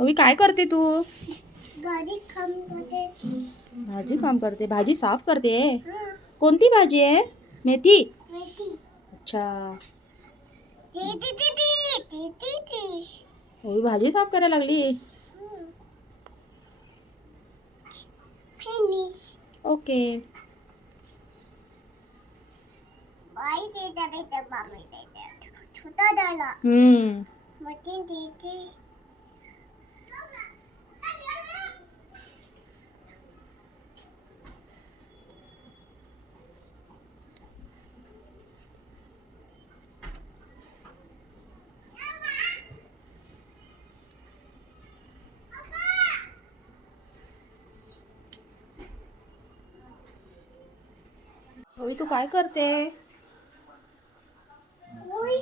अवी काय करते तू? गाडी काम करते. भाजी काम करते, भाजी साफ करते. हाँ, कोणती भाजी आहे? मेथी. मेथी. अच्छा. ती ती ती ती ती ती ती. अवी भाजी साफ करायला लागली. फिनिश. ओके. बाई ते बेटा मामी ते छोटा डाला. मशीन ती. अवी तू काय करते? मुई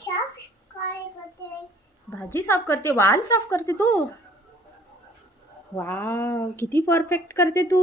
साफ काय करते. भाजी साफ करते, वाल साफ करते तू. वाव, किती परफेक्ट करते तू.